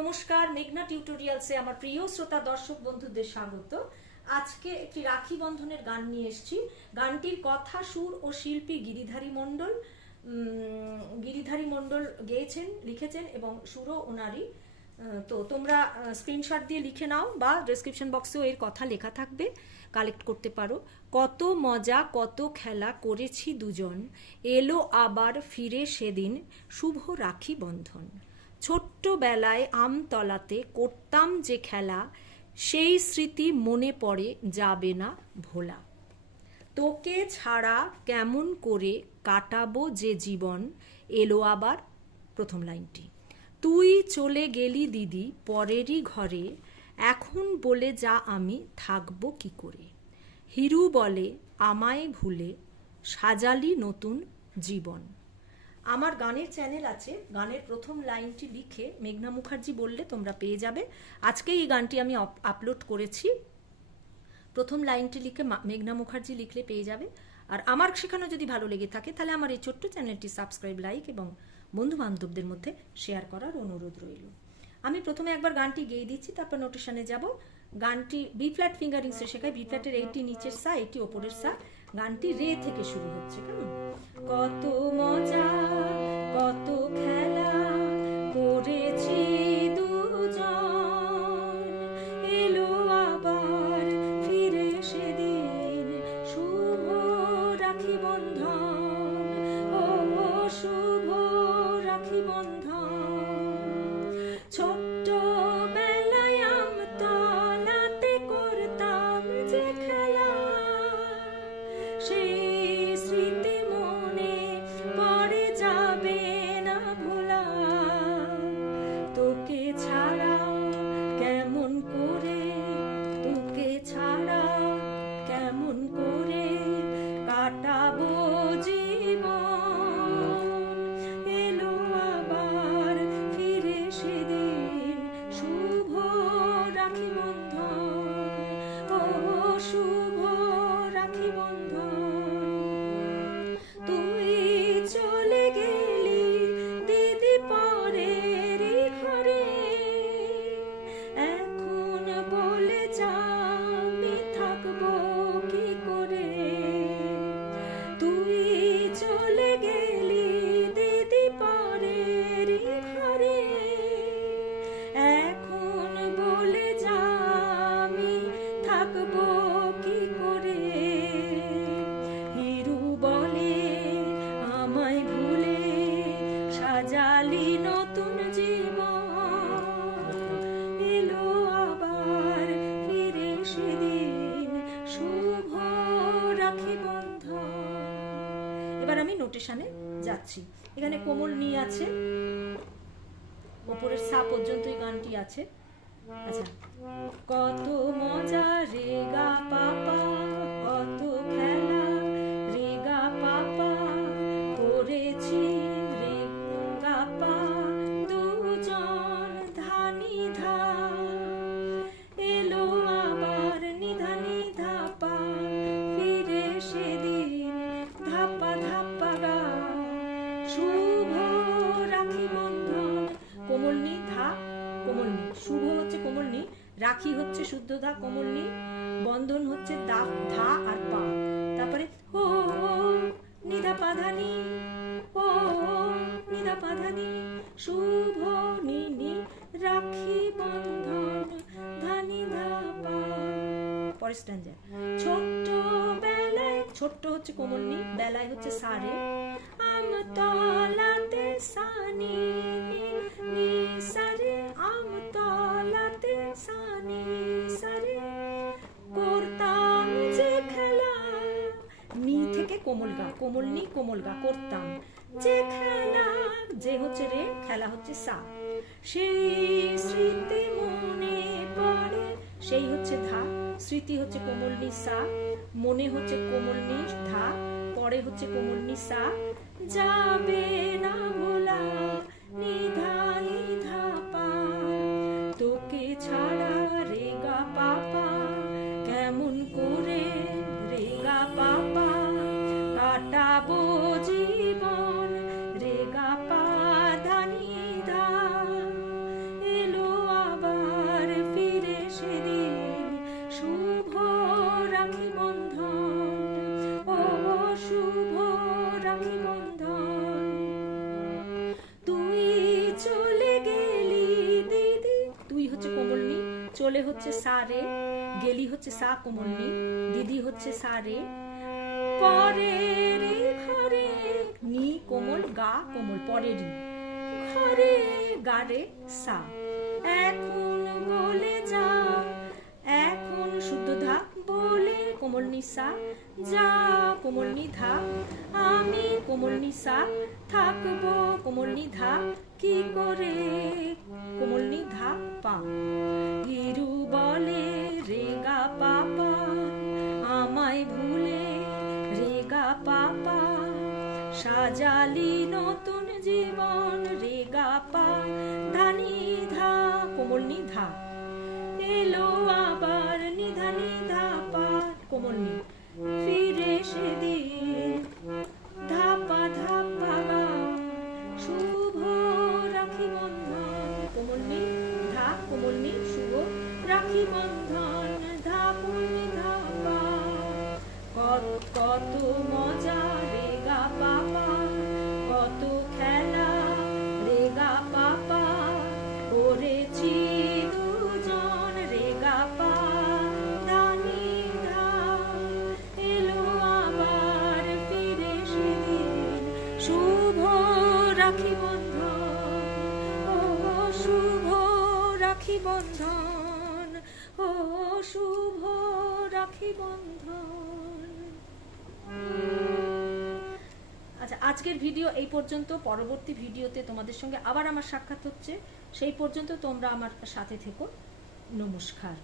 নমস্কার, মেঘনা টিউটোরিয়ালসে আমার প্রিয় শ্রোতা দর্শক বন্ধুদের স্বাগত। আজকে একটি রাখি বন্ধনের গান নিয়ে এসেছি। গানটির কথা, সুর ও শিল্পী গিরিধারী মণ্ডল গেয়েছেন, লিখেছেন এবং সুরও ওনারই। তো তোমরা স্ক্রিনশট দিয়ে লিখে নাও বা ডেসক্রিপশন বক্সেও এর কথা লেখা থাকবে, কালেক্ট করতে পারো। কত মজা কত খেলা করেছি দুজন, এলো আবার ফিরে সেদিন শুভ রাখি বন্ধন। ছোট্টবেলায় আমতলাতে করতাম যে খেলা, সেই স্মৃতি মনে পড়ে যাবে না ভোলা। তোকে ছাড়া কেমন করে কাটাবো যে জীবন, এলো আবার প্রথম লাইনটি। তুই চলে গেলি দিদি পরেরই ঘরে, এখন বলে যা আমি থাকবো কি করে। হিরু বলে আমায় ভুলে সাজালি নতুন জীবন। আমার গানের চ্যানেল আছে, গানের প্রথম লাইনটি লিখে মেঘনা মুখার্জি বললে তোমরা পেয়ে যাবে। আজকে এই গানটি আমি আপলোড করেছি। প্রথম লাইনটি লিখে মেঘনা মুখার্জি লিখলে পেয়ে যাবে। আর আমার সেখানে যদি ভালো লেগে থাকে তাহলে আমার এই ছোট্ট চ্যানেলটি সাবস্ক্রাইব, লাইক এবং বন্ধু বান্ধবদের মধ্যে শেয়ার করার অনুরোধ রইল। আমি প্রথমে একবার গানটি গেয়ে দিচ্ছি, তারপর নোটেশনে যাব। গানটি বি ফ্ল্যাট ফিঙ্গারিংসে শেখায়। বি ফ্ল্যাটের এইটি নিচের সা, এইটি ওপরের সা। গানটি রে থেকে শুরু হচ্ছে। কেমন? কত মজা কত খেলা করেছি দুজন, এলো আবার ফিরে সেদিন শুভ রাখি বন্ধন। ও শুভ রাখি বন্ধন। ছোট্ট বেলায় আমতলাতে করতাম যে খেলা, সেই স্মৃতি মনে পড়ে যাবে না ভোলা। তোকে ছাড়া কেমন করে, তোকে ছাড়া কেমন করে কাটাবো জীবন, এলো আবার ফিরে সেদিন শুভ রাখি বন্ধন। ও শুভ রাখি বন্ধন। তুই চলে গেলি দিদি পরের ঘরে, এখন বলে যা আমি থাকবো কি করে। তুই চলে গেলি দিদি পরের ঘরে, এখন বলে যা আমি থাকবো কি করে। হিরু বলে আমায় ভুলে সাজালি নতুন জীবন, এলো আবার ফিরে সেদিন শুভ রাখি বন্ধন। এবার আমি নোটেশনে যাচ্ছি। এখানে কোমল নি আছে, ওপরের সা পর্যন্তই গানটি আছে। আচ্ছা, কত মজা রেগা পাপা কত খেলা রেগা পাপা করেছি রেগা পা দুজন, ধানি ধা এলো আবার নিধা নিধা পা ফিরে সেদিন ধাপা ধাপা গা শুভ রাখি বন্ধন। কোমল নি ধা কোমল নি, শুভ হচ্ছে কোমল নি, রাখি হচ্ছে শুদ্ধ ধা কোমল নি, বন্ধন হচ্ছে দা ধা আর পা। তারপরে ও নিধা পাধানি, ও নিধা পাধানি শুভ নি নি রাখি বন্ধন ধানি ধা পা। পরের স্ট্যান্জা। ছোট্ট বেলায়, ছোট্ট হচ্ছে কোমল নি, বেলায় হচ্ছে সারে, আমতলাতে সানি নি সারে, আমতলাতে সানি সারে করতাম যে খেলা। নি থেকে কোমল গা, কোমল নি কোমল গা, করতাম যে খেলা, যে হচ্ছে রে, খেলা হচ্ছে সা। সেই স্মৃতি মনে পড়ে, সেই হচ্ছে ধা, স্মৃতি হচ্ছে কোমল নি সা, মনে হচ্ছে কোমল নি ধা, পরে হচ্ছে কোমল নি সা, যাবে না ভোলা নিধা নিধা পা। তোকে ছাড়া রেগা পাপা কেমন করে রেগা পাপা কাটাবো জীবন, রেগা পা ধানি ধা এলো চলে হচ্ছে সা রে, গেলি হচ্ছে সা কোমল নি, দিদি হচ্ছে সা রে, পরের ঘরে নি কোমল, গা কোমল, পরের ঘরে গা রে সা। এখন বলে যা, এখন শুদ্ধ ধা, বলে কোমল নি সা, যা কোমল নি ধা, আমি কোমল নি সা, থাকবো কোমল নি ধা, কি করে কোমল নি ধা পা। হিরু বলে রে গা পাপা, আমায় ভুলে রে গা পাপা, সাজালি নতুন জীবন রে গা পা, ধানি ধা কোমল নি ধা, এলো আবার নিধা নিধা পা কোমল নি, ফিরে সেদিন ধাপা ধাপা গা, শুভ রাখি বন্ধন কোমল নি ধা কোমল নি, শুভ রাখি বন্ধন ধা কোমল নি ধা পা। কত মজা রে গা পাপা, কত খেলা রে গা পাপা, করেছি দুজন রে গা পা, ধানি ধা, এলো আবার ফিরে সেদিন, শুভ রাখি বন্ধন, ও শুভ রাখি বন্ধন, ও শুভ রাখি বন্ধন। আচ্ছা, আজকের ভিডিও এই পর্যন্ত। পরবর্তী ভিডিওতে তোমাদের সঙ্গে আবার আমার সাক্ষাৎ হচ্ছে, সেই পর্যন্ত তোমরা আমার সাথে থেকো। নমস্কার।